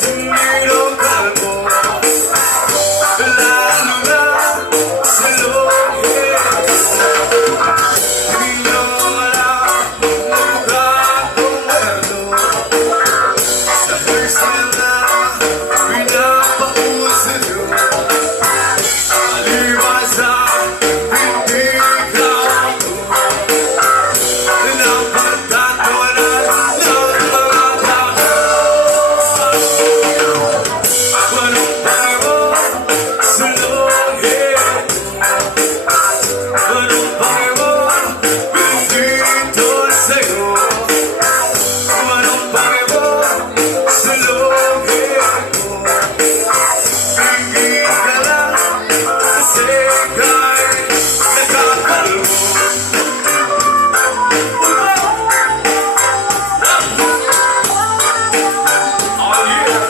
Sumilong kalbo, lalo na sa loob. Pinawala ng bagong mundo, sa person na pinapauso nyo. Alibasa, hindi ka ako, napagtatawanan ng mga tao. Walang pangako sa loob. Walang pangako, hindi ito sa'yo. Walang pangako sa loob. Tingin ka lang kasi ika'y nakakalbo. Oh yeah!